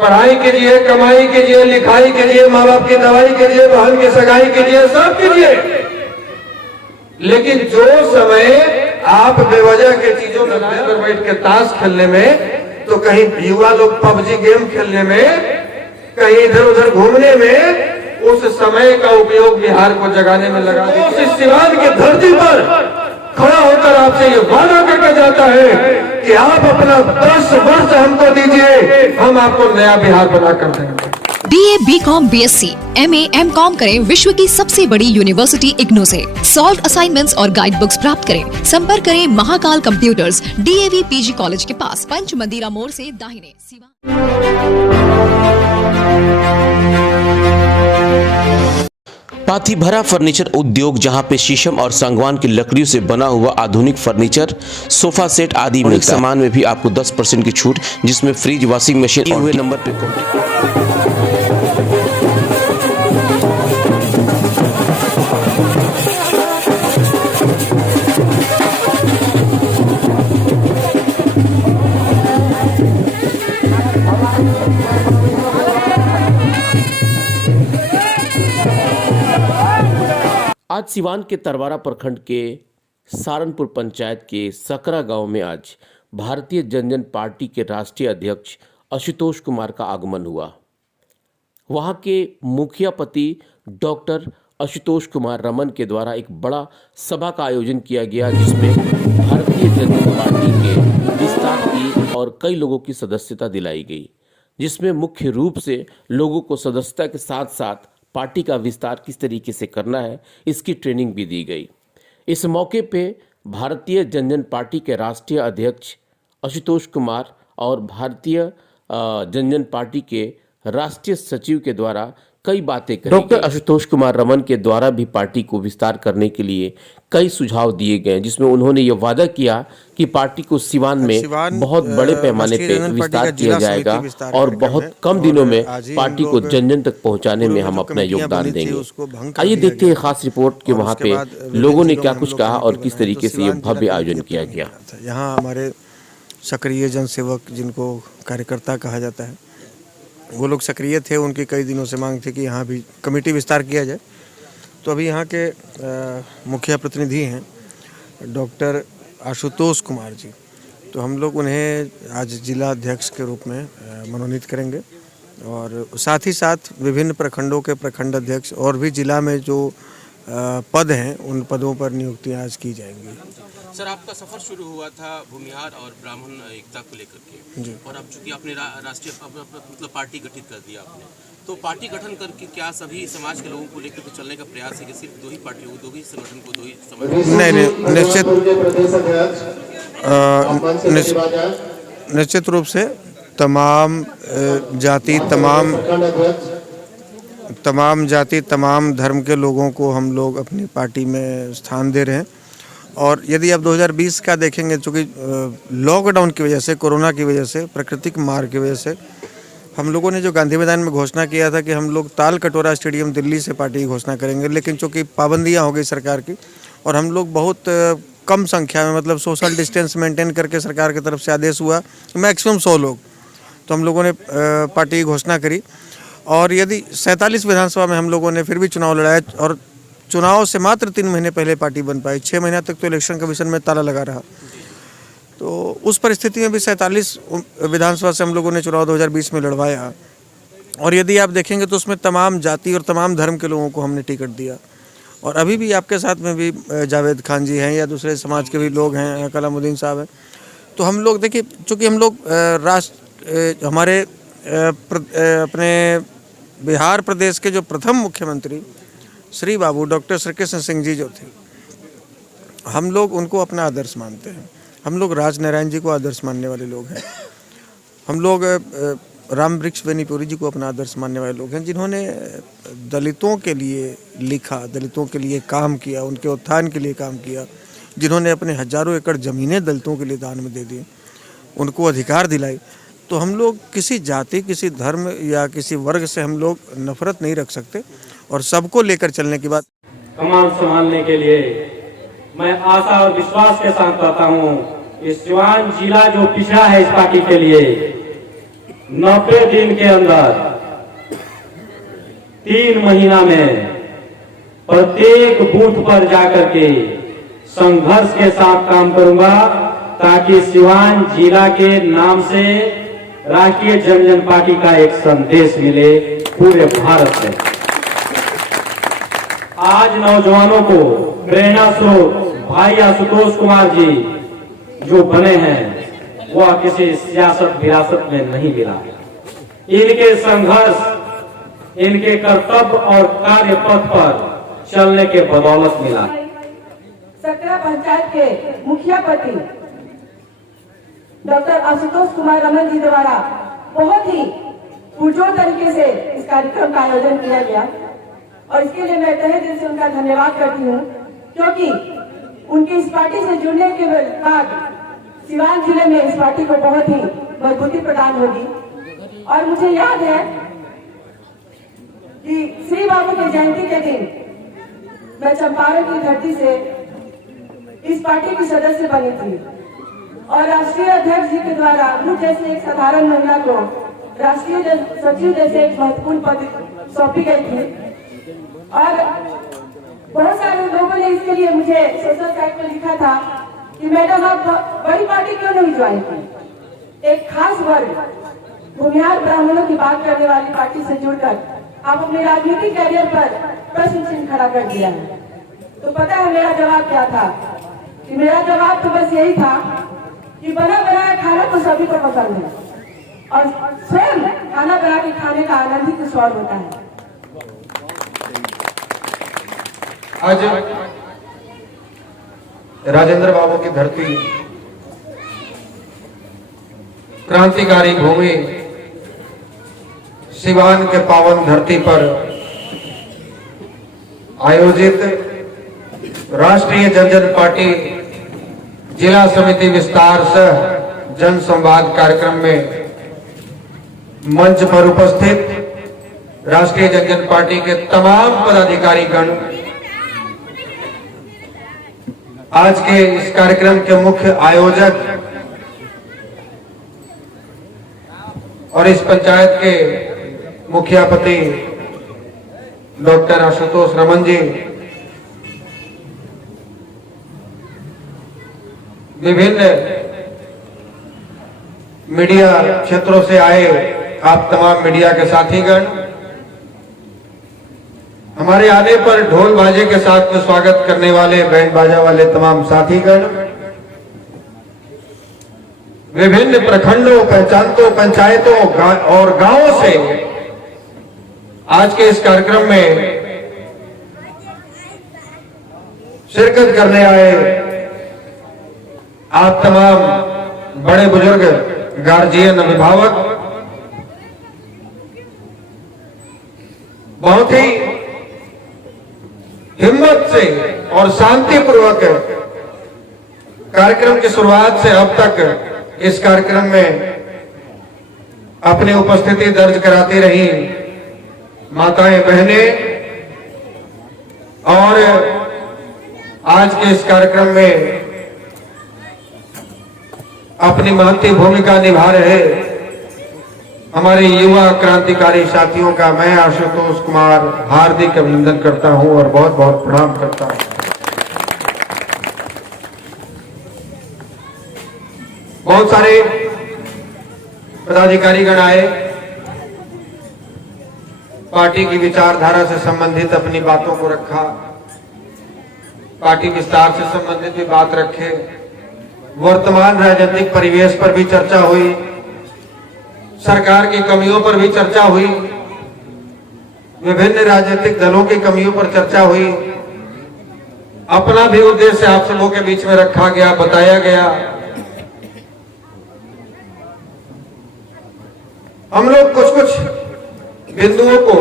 पढ़ाई कीजिए, कमाई कीजिए, लिखाई कीजिए, माँ बाप की दवाई कीजिए, बहन की सगाई कीजिए, सब कीजिए। लेकिन जो समय आप बेवजह के चीजों में लगाकर बैठ के ताश खेलने में, तो कहीं युवा लोग पबजी गेम खेलने में, कहीं इधर उधर घूमने में, उस समय का उपयोग बिहार को जगाने में लगा दीजिए। उस सिवान की धरती पर खड़ा होकर आपसे ये वादा करके जाता है कि आप अपना 10 वर्ष हमको दीजिए, हम आपको नया बिहार बनाकर देंगे। BA, BCom, BSc, MA, MCom करें विश्व की सबसे बड़ी यूनिवर्सिटी इग्नू से। सॉल्व असाइनमेंट्स और गाइड बुक्स प्राप्त करें। संपर्क करें Mahakal computers, DAV PG college के पास, पंच मंदिरा मोड़ से दाहिने, पाथीभरा फर्नीचर उद्योग, जहां पे शीशम और सागवान की लकड़ियों से बना हुआ आधुनिक फर्नीचर, सोफा सेट आदि मिलता है। सामान में भी आपको 10% की छूट, जिसमें फ्रिज, वॉशिंग मशीन और हुए नंबर पे आज सिवान के तरवारा प्रखंड के सारनपुर पंचायत के सकरा गांव में आज भारतीय जनजन पार्टी के राष्ट्रीय अध्यक्ष आशुतोष कुमार का आगमन हुआ। वहां के मुखिया पति डॉक्टर आशुतोष कुमार रमन के द्वारा एक बड़ा सभा का आयोजन किया गया, जिसमें भारतीय जनजन पार्टी के विस्तार की और कई लोगों की सदस्यता दिलाई गई, जिसमें मुख्य रूप से लोगों को सदस्यता के साथ साथ पार्टी का विस्तार किस तरीके से करना है, इसकी ट्रेनिंग भी दी गई। इस मौके पे भारतीय जनजन पार्टी के राष्ट्रीय अध्यक्ष आशुतोष कुमार और भारतीय जनजन पार्टी के राष्ट्रीय सचिव के द्वारा कई बातें कही। डॉक्टर आशुतोष कुमार रमन के द्वारा भी पार्टी को विस्तार करने के लिए कई सुझाव दिए गए, जिसमें उन्होंने ये वादा किया कि पार्टी को सिवान में बहुत बड़े पैमाने पे विस्तार किया जाएगा और बहुत कम दिनों में पार्टी को जन जन तक पहुंचाने में हम अपना योगदान देंगे। आइए देखते हैं खास रिपोर्ट कि वहाँ पे लोगों ने क्या कुछ कहा और किस तरीके से ये भव्य आयोजन किया गया। यहाँ हमारे सक्रिय जनसेवक, जिनको कार्यकर्ता कहा जाता है, वो लोग सक्रिय थे। उनकी कई दिनों से मांग थी कि यहाँ भी कमेटी विस्तार किया जाए। तो अभी यहाँ के मुखिया प्रतिनिधि हैं डॉक्टर आशुतोष कुमार जी, तो हम लोग उन्हें आज जिला अध्यक्ष के रूप में मनोनीत करेंगे और साथ ही साथ विभिन्न प्रखंडों के प्रखंड अध्यक्ष और भी जिला में जो पद हैं, उन पदों पर नियुक्तियाँ आज की जाएंगी। सर, आपका सफर शुरू हुआ था भूमिहार और ब्राह्मण एकता को लेकर के जी, और अब चूंकि आपने राष्ट्रीय मतलब पार्टी गठित कर दिया आपने, तो पार्टी गठन करके क्या सभी समाज के लोगों को लेकर के चलने का प्रयास है कि सिर्फ दो ही पार्टियों, दो ही संगठन को, दो ही समाज? नहीं, निश्चित रूप से तमाम जाति तमाम धर्म के लोगों को हम लोग अपनी पार्टी में स्थान दे रहे हैं। और यदि आप 2020 का देखेंगे, चूँकि लॉकडाउन की वजह से, कोरोना की वजह से, प्राकृतिक मार की वजह से हम लोगों ने जो गांधी मैदान में घोषणा किया था कि हम लोग ताल कटोरा स्टेडियम दिल्ली से पार्टी की घोषणा करेंगे, लेकिन चूँकि पाबंदियां हो गई सरकार की और हम लोग बहुत कम संख्या में, मतलब सोशल डिस्टेंस मेंटेन करके सरकार की तरफ से आदेश हुआ मैक्सिमम 100 लोग, तो हम लोगों ने पार्टी की घोषणा करी। और यदि 47 विधानसभा में हम लोगों ने फिर भी चुनाव लड़ाया और चुनाव से मात्र 3 महीने पहले पार्टी बन पाई। 6 महीना तक तो इलेक्शन कमीशन में ताला लगा रहा। तो उस परिस्थिति में भी 47 विधानसभा से हम लोगों ने चुनाव 2020 में लड़वाया। और यदि आप देखेंगे तो उसमें तमाम जाति और तमाम धर्म के लोगों को हमने टिकट दिया। और अभी भी आपके साथ में भी जावेद खान जी हैं या दूसरे समाज के भी लोग हैं, कलामुद्दीन साहब हैं। तो हम लोग देखिए, चूँकि हम लोग हमारे अपने बिहार प्रदेश के जो प्रथम मुख्यमंत्री श्री बाबू डॉक्टर श्रीकृष्ण सिंह जी जो थे, हम लोग उनको अपना आदर्श मानते हैं। हम लोग राजनारायण जी को आदर्श मानने वाले लोग हैं। हम लोग राम वृक्ष बेनीपुरी जी को अपना आदर्श मानने वाले लोग हैं, जिन्होंने दलितों के लिए लिखा, दलितों के लिए काम किया, उनके उत्थान के लिए काम किया, जिन्होंने अपने हजारों एकड़ ज़मीनें दलितों के लिए दान में दे दी, उनको अधिकार दिलाई। तो हम लोग किसी जाति, किसी धर्म या किसी वर्ग से हम लोग नफरत नहीं रख सकते और सबको लेकर चलने की बात। कमान संभालने के लिए मैं आशा और विश्वास के साथ कहता हूँ, इस सिवान जिला जो पिछड़ा है इस पार्टी के लिए, 90 दिन के अंदर 3 महीना में प्रत्येक बूथ पर जाकर के संघर्ष के साथ काम करूंगा, ताकि सिवान जिला के नाम से राष्ट्रीय जनजन पार्टी का एक संदेश मिले पूरे भारत में। आज नौजवानों को प्रेरणा स्रोत भाई आशुतोष कुमार जी जो बने हैं, वह किसी सियासत विरासत में नहीं मिला। इनके संघर्ष, इनके कर्तव्य और कार्य पथ पर चलने के बदौलत मिला। सकरा पंचायत के मुखिया पति डॉक्टर आशुतोष कुमार रमन जी द्वारा बहुत ही पुरजोर तरीके से इस कार्यक्रम का आयोजन किया गया और इसके लिए मैं तहे दिल से उनका धन्यवाद करती हूँ, क्योंकि उनकी इस पार्टी से जुड़ने के बाद सिवान जिले में इस पार्टी को बहुत ही मजबूती प्रदान होगी। और मुझे याद है कि श्री बाबू की जयंती के दिन मैं चंपारण की धरती से इस पार्टी की सदस्य बनी थी और राष्ट्रीय अध्यक्ष जी के द्वारा मुझ जैसे एक साधारण महिला को राष्ट्रीय सचिव जैसे एक महत्वपूर्ण पद सौंपी गई थी। और बहुत सारे लोगों ने इसके लिए मुझे सोशल साइट पर लिखा था कि मैडम आप बड़ी पार्टी क्यों नहीं ज्वाइन की, एक खास वर्ग भूमिहार ब्राह्मणों की बात करने वाली पार्टी से जुड़कर आप अपने राजनीतिक करियर पर प्रश्न चिन्ह खड़ा कर दिया है। तो पता है मेरा जवाब क्या था? कि मेरा जवाब तो बस यही था कि बना बनाया खाना तो सभी को पसंद है और स्वयं खाना बना के खाने का आनंद ही कुछ और होता है। आज राजेंद्र बाबू की धरती, क्रांतिकारी भूमि सिवान के पावन धरती पर आयोजित राष्ट्रीय जनजन पार्टी जिला समिति विस्तार सह जन संवाद कार्यक्रम में मंच पर उपस्थित राष्ट्रीय जनजन पार्टी के तमाम पदाधिकारीगण, आज के इस कार्यक्रम के मुख्य आयोजक और इस पंचायत के मुखियापति डॉक्टर आशुतोष रमन जी, विभिन्न मीडिया क्षेत्रों से आए आप तमाम मीडिया के साथीगण, हमारे आने पर ढोल बाजे के साथ में स्वागत करने वाले बैंड बाजा वाले तमाम साथीगण, विभिन्न प्रखंडों, पंचायतों और गांवों से आज के इस कार्यक्रम में शिरकत करने आए आप तमाम बड़े बुजुर्ग, गार्जियन, अभिभावक, बहुत ही हिम्मत से और शांतिपूर्वक कार्यक्रम की शुरुआत से अब तक इस कार्यक्रम में अपनी उपस्थिति दर्ज कराती रही माताएं, बहनें, और आज के इस कार्यक्रम में अपनी महत्वपूर्ण भूमिका निभा रहे हमारे युवा क्रांतिकारी साथियों का मैं आशुतोष कुमार हार्दिक अभिनंदन करता हूं और बहुत बहुत प्रणाम करता हूं। बहुत सारे पदाधिकारीगण आए, पार्टी की विचारधारा से संबंधित अपनी बातों को रखा, पार्टी विस्तार से संबंधित भी बात रखे, वर्तमान राजनीतिक परिवेश पर भी चर्चा हुई, सरकार की कमियों पर भी चर्चा हुई, विभिन्न राजनीतिक दलों की कमियों पर चर्चा हुई, अपना भी उद्देश्य आप सबों के बीच में रखा गया, बताया गया। हम लोग कुछ कुछ बिंदुओं को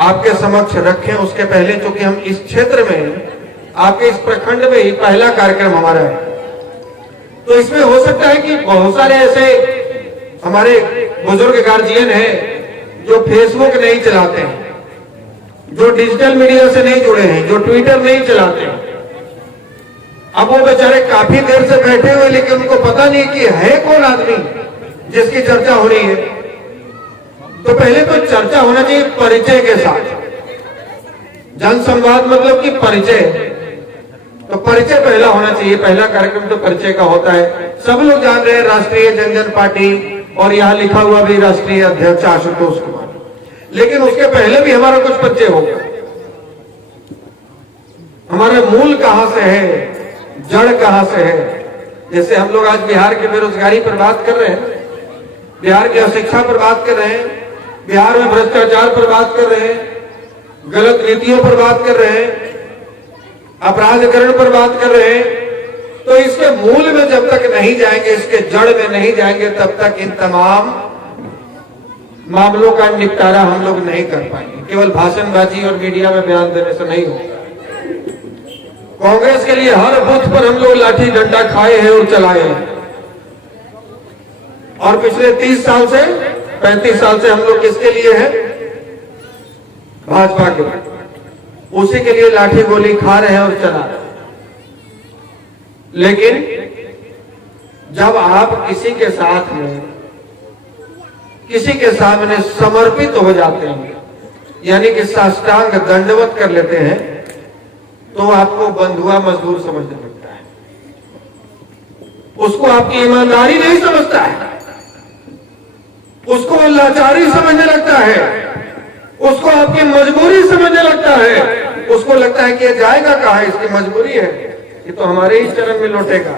आपके समक्ष रखें उसके पहले, क्योंकि हम इस क्षेत्र में, आपके इस प्रखंड में ही पहला कार्यक्रम हमारा है, तो इसमें हो सकता है कि बहुत सारे ऐसे हमारे बुजुर्ग गार्जियन हैं जो फेसबुक नहीं चलाते हैं, जो डिजिटल मीडिया से नहीं जुड़े हैं, जो ट्विटर नहीं चलाते हैं। अब वो बेचारे काफी देर से बैठे हुए, लेकिन उनको पता नहीं कि है कौन आदमी जिसकी चर्चा हो रही है, तो पहले तो चर्चा होना चाहिए परिचय के साथ। जन संवाद मतलब कि परिचय, तो परिचय पहला होना चाहिए। पहला कार्यक्रम तो परिचय का होता है। सब लोग जान रहे हैं राष्ट्रीय जनजन पार्टी, और यहां लिखा हुआ भी राष्ट्रीय अध्यक्ष आशुतोष कुमार, लेकिन उसके पहले भी हमारा कुछ परिचय होगा। हमारा मूल कहां से है, जड़ कहां से है। जैसे हम लोग आज बिहार की बेरोजगारी पर बात कर रहे हैं, बिहार की अशिक्षा पर बात कर रहे हैं, बिहार में भ्रष्टाचार पर बात कर रहे हैं, गलत नीतियों पर बात कर रहे हैं, अपराधीकरण पर बात कर रहे हैं, तो इसके मूल में जब तक नहीं जाएंगे, इसके जड़ में नहीं जाएंगे, तब तक इन तमाम मामलों का निपटारा हम लोग नहीं कर पाएंगे। केवल भाषणबाजी और मीडिया में बयान देने से नहीं होगा। कांग्रेस के लिए हर बूथ पर हम लोग लाठी डंडा खाए हैं और चलाए हैं, और पिछले 30 साल से 35 साल से हम लोग किसके लिए हैं? भाजपा के, उसी के लिए लाठी गोली खा रहे हैं और चला रहे हैं। लेकिन जब आप किसी के साथ में, किसी के सामने समर्पित हो जाते हैं, यानी कि साष्टांग दंडवत कर लेते हैं, तो आपको बंधुआ मजदूर समझने लगता है, उसको आपकी ईमानदारी नहीं समझता है, उसको लाचारी समझने लगता है, उसको आपकी मजबूरी समझने लगता है, उसको लगता है कि ये जाएगा कहां है, इसकी मजबूरी है, ये तो हमारे ही चरण में लौटेगा।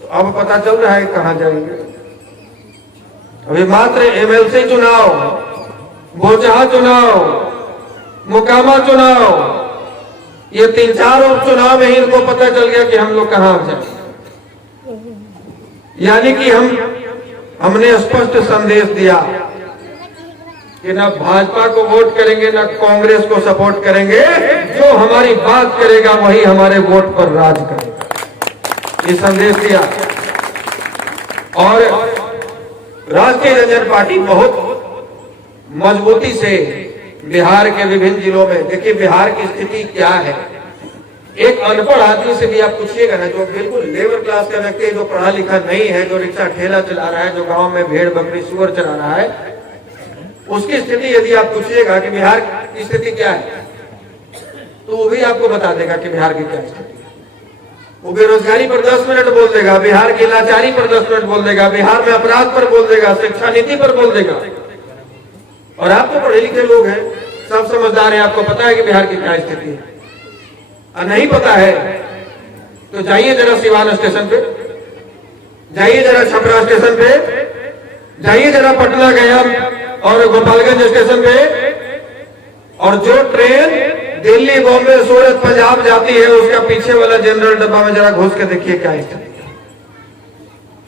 तो अब पता चल रहा है कहां जाएंगे। अभी मात्र एमएलसी चुनाव, बोचहा चुनाव, मोकामा चुनाव, ये 3-4 उपचुनाव में ही इनको पता चल गया कि हम लोग कहां जाए। यानी कि हमने स्पष्ट संदेश दिया कि ना भाजपा को वोट करेंगे, ना कांग्रेस को सपोर्ट करेंगे, जो हमारी बात करेगा वही हमारे वोट पर राज करेगा, ये संदेश दिया। और राष्ट्रीय जनजन पार्टी बहुत मजबूती से बिहार के विभिन्न जिलों में, देखिए बिहार की स्थिति क्या है। एक अनपढ़ आदमी से भी आप पूछिएगा ना, जो बिल्कुल लेबर क्लास का व्यक्ति है, जो पढ़ा लिखा नहीं है, जो रिक्शा ठेला चला रहा है, जो गांव में भेड़ बकरी सुअर चला रहा है, उसकी स्थिति यदि आप पूछिएगा कि बिहार की स्थिति क्या है, तो वो भी आपको बता देगा कि बिहार की क्या स्थिति है। वो बेरोजगारी पर 10 मिनट बोल देगा, बिहार की लाचारी पर 10 मिनट बोल देगा, बिहार में अपराध पर बोल देगा, शिक्षा नीति पर बोल देगा। और आप तो पढ़े लिखे लोग हैं, सब समझदार हैं, आपको पता है कि बिहार की क्या स्थिति है। और नहीं पता है तो जाइए जरा सिवान स्टेशन पे, जाइए जरा छपरा स्टेशन पे, जाइए जरा पटना गया और गोपालगंज स्टेशन पे, और जो ट्रेन दिल्ली, बॉम्बे, सूरत, पंजाब जाती है, उसका पीछे वाला जनरल डब्बा में जरा घुस के देखिए क्या स्थिति है।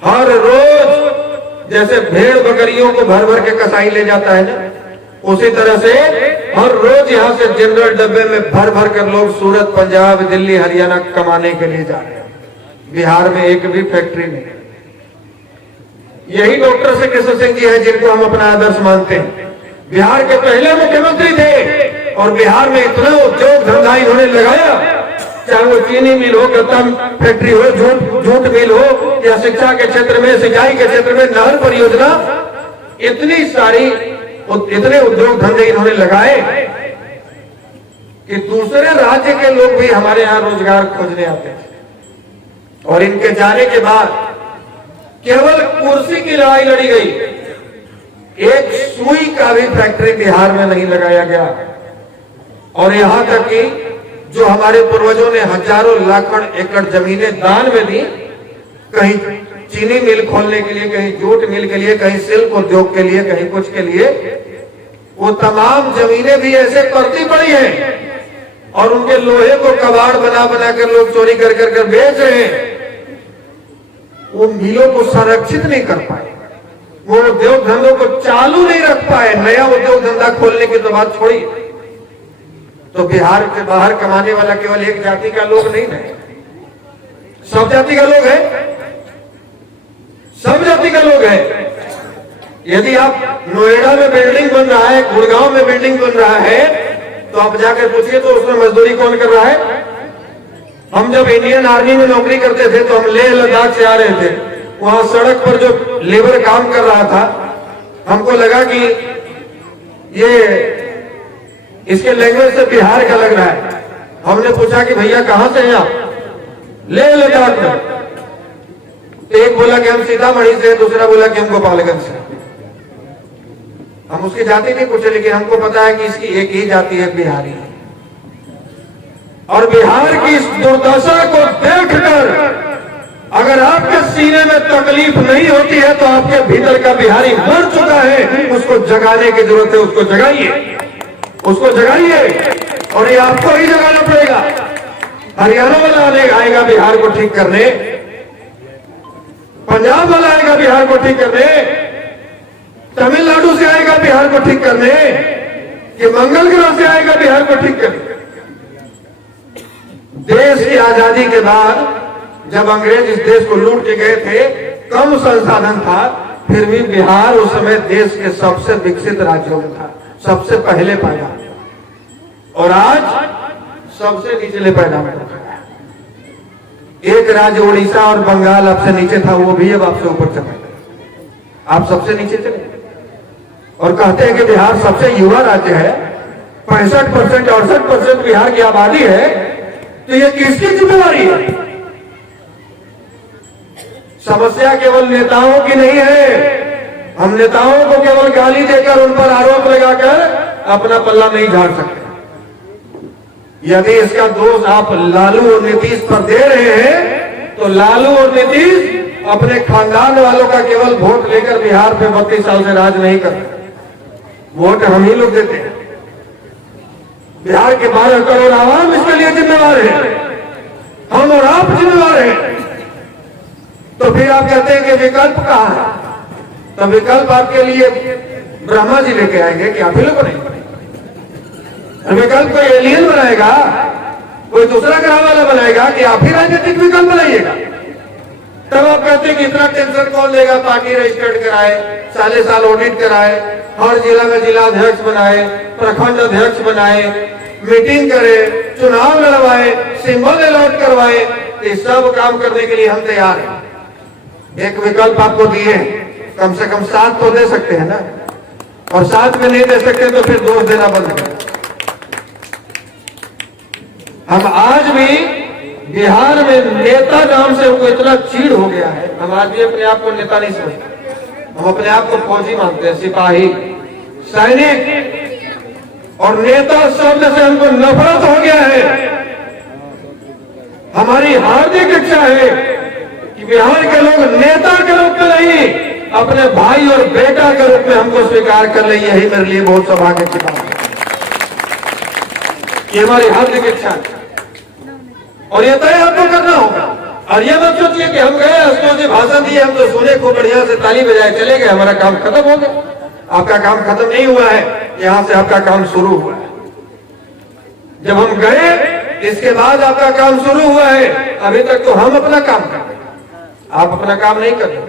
हर रोज जैसे भेड़ बकरियों को भर भर के कसाई ले जाता है ना, उसी तरह से हर रोज यहां से जनरल डब्बे में भर भर कर लोग सूरत, पंजाब, दिल्ली, हरियाणा कमाने के लिए जा रहे हैं। बिहार में एक भी फैक्ट्री नहीं। यही डॉक्टर श्री कृष्ण सिंह जी हैं जिनको हम अपना आदर्श मानते हैं। बिहार के पहले मुख्यमंत्री थे और बिहार में इतना उद्योग धंधा इन्होंने लगाया, चाहे वो चीनी मिल हो, गत्ता फैक्ट्री हो, जूट मिल हो, या शिक्षा के क्षेत्र में, सिंचाई के क्षेत्र में, नहर परियोजना, इतने उद्योग धंधे इन्होंने लगाए कि दूसरे राज्य के लोग भी हमारे यहां रोजगार खोजने आते हैं। और इनके जाने के बाद केवल कुर्सी की लड़ाई लड़ी गई, एक सुई का भी फैक्ट्री बिहार में नहीं लगाया गया। और यहां तक कि जो हमारे पूर्वजों ने हजारों लाखों एकड़ जमीनें दान में दी, कहीं चीनी मिल खोलने के लिए, कहीं जूट मिल के लिए, कहीं सिल्क उद्योग के लिए, कहीं कुछ के लिए, वो तमाम जमीनें भी ऐसे पड़ती पड़ी हैं और उनके लोहे को कबाड़ बना बना कर लोग चोरी कर कर कर बेच रहे हैं। वो मिलों को संरक्षित नहीं कर पाए, वो उद्योग धंधों को चालू नहीं रख पाए, नया उद्योग धंधा खोलने की तो बात छोड़ी। तो बिहार के बाहर कमाने वाला केवल एक जाति का लोग नहीं है, सब जाति का लोग है, सब जाति का लोग है। यदि आप नोएडा में बिल्डिंग बन रहा है, गुड़गांव में बिल्डिंग बन रहा है, तो आप जाकर पूछिए तो उसमें मजदूरी कौन कर रहा है। हम जब इंडियन आर्मी में नौकरी करते थे तो हम लेह लद्दाख से आ रहे थे, वहां सड़क पर जो लेबर काम कर रहा था, हमको लगा कि ये इसके लैंग्वेज से बिहार का लग रहा है। हमने पूछा कि भैया कहां से हैं आप? ले लद्दाख में। तो एक बोला कि हम सीतामढ़ी से, दूसरा बोला कि हम गोपालगंज से। हम उसकी जाति नहीं पूछे, लेकिन हमको पता है कि इसकी एक ही जाति है, बिहारी। और बिहार की इस दुर्दशा को देखकर अगर आपके सीने में तकलीफ नहीं होती है तो आपके भीतर का बिहारी मर चुका है, उसको जगाने की जरूरत है। उसको जगाइए, उसको जगाइए, और ये आपको ही जगाना पड़ेगा। हरियाणा वाला आएगा बिहार को ठीक करने, पंजाब वाला आएगा बिहार को ठीक करने, तमिलनाडु से आएगा बिहार को ठीक करने, कि मंगल ग्रह से आएगा बिहार को ठीक करने। देश की आजादी के बाद जब अंग्रेज इस देश को लूट के गए थे, कम संसाधन था, फिर भी बिहार उस समय देश के सबसे विकसित राज्यों में था, सबसे पहले पैदा, और आज सबसे निचले पैदा में रखा है। एक राज्य उड़ीसा और बंगाल आपसे नीचे था, वो भी अब आपसे ऊपर चला गया। आप सबसे नीचे चले और कहते हैं कि बिहार सबसे युवा राज्य है, 65% 68% बिहार की आबादी है, तो ये किसकी जिम्मेवारी है? समस्या केवल नेताओं की नहीं है। हम नेताओं को केवल गाली देकर, उन पर आरोप लगाकर अपना पल्ला नहीं झाड़ सकते। यदि इसका दोष आप लालू और नीतीश पर दे रहे हैं, तो लालू और नीतीश अपने खानदान वालों का केवल वोट लेकर बिहार पे 32 साल से राज नहीं करते। वोट हम ही लोग देते हैं। बिहार के 12 करोड़ आवाम इसके लिए जिम्मेवार है, हम और आप जिम्मेवार हैं। तो फिर आप कहते हैं कि विकल्प कहां है? तो विकल्प आपके लिए ब्रह्मा जी लेके आएंगे कि आप ही लोग नहीं? विकल्प कोई एलियन बनाएगा, कोई दूसरा ग्रह वाला बनाएगा कि आप ही राजनीतिक विकल्प बनाइएगा? तब आप कहते हैं कि इतना टेंशन कौन लेगा? पार्टी रजिस्टर्ड कराए, साले साल ऑडिट कराए, हर जिला में जिला अध्यक्ष बनाए, प्रखंड अध्यक्ष बनाए, मीटिंग करे, चुनाव लड़वाए, सिंबल अलॉट करवाए। इस सब काम करने के लिए हम तैयार हैं। एक विकल्प आपको दिए, कम से कम 7 तो दे सकते हैं ना, और 7 में नहीं दे सकते तो फिर दोष देना बंद करें। हम आज भी बिहार में नेता नाम से हमको इतना चीड़ हो गया है, हम आज भी अपने आप को नेता नहीं समझते। हम अपने आप को फौजी मानते हैं, सिपाही, सैनिक, और नेता शब्द से हमको नफरत हो गया है। हमारी हार्दिक इच्छा है कि बिहार के लोग नेता के रूप में नहीं, अपने भाई और बेटा के रूप में हमको स्वीकार कर ले। यही मेरे लिए बहुत सौभाग्य की बात है। ये हमारी हार्दिक इच्छा है, और ये तय आपको करना होगा। और ये मत सोचिए कि हम गए, अस्टो जी भाषण दिए, हम तो सुने, खूब बढ़िया से ताली बजाए चले गए, हमारा काम खत्म हो गया। आपका काम खत्म नहीं हुआ है, यहां से आपका काम शुरू हुआ है। जब हम गए, इसके बाद आपका काम शुरू हुआ है। अभी तक तो हम अपना काम कर रहे हैं, आप अपना काम नहीं कर रहे,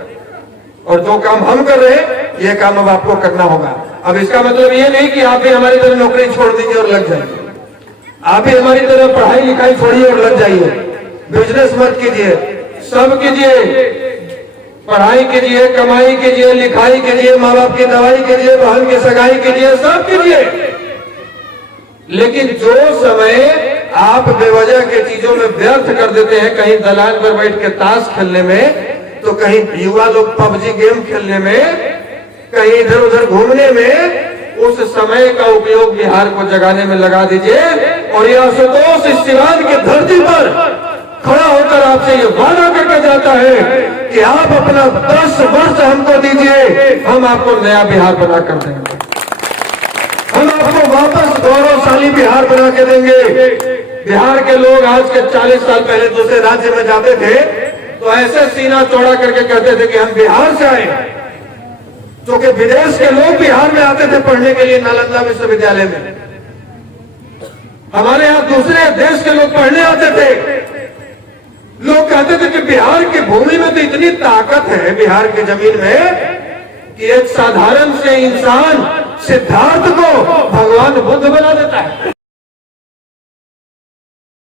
और जो काम हम कर रहे हैं, ये काम अब आपको करना होगा। अब इसका मतलब ये नहीं कि आप भी हमारी तरह नौकरी छोड़ दीजिए और लग जाइए। आप भी हमारी तरह पढ़ाई लिखाई छोड़िए और लग जाइए। बिजनेस मत कीजिए, सब कीजिए, पढ़ाई कीजिए, कमाई कीजिए, लिखाई कीजिए, माँ बाप की दवाई कीजिए, बहन की सगाई कीजिए, सब कीजिए। लेकिन जो समय आप बेवजह के चीजों में व्यर्थ कर देते हैं, कहीं दलान पर बैठ के ताश खेलने में, तो कहीं युवा लोग पबजी गेम खेलने में, कहीं इधर उधर घूमने में, उस समय का उपयोग बिहार को जगाने में लगा दीजिए। और यह आशुतोष इस सिवान की धरती पर खड़ा होकर आपसे ये वादा करके जाता है कि आप अपना 10 वर्ष हमको दीजिए, हम आपको नया बिहार बना कर देंगे, हम आपको वापस गौरवशाली बिहार बना के देंगे। बिहार के लोग आज के 40 साल पहले दूसरे राज्य में जाते थे तो ऐसे सीना चौड़ा करके कहते थे कि हम बिहार से आए, जो कि विदेश के लोग बिहार में आते थे पढ़ने के लिए नालंदा विश्वविद्यालय में। हमारे यहाँ दूसरे देश के लोग पढ़ने आते थे। लोग कहते थे कि बिहार की भूमि में तो इतनी ताकत है, बिहार की जमीन में, कि एक साधारण से इंसान सिद्धार्थ को भगवान बुद्ध बना देता है।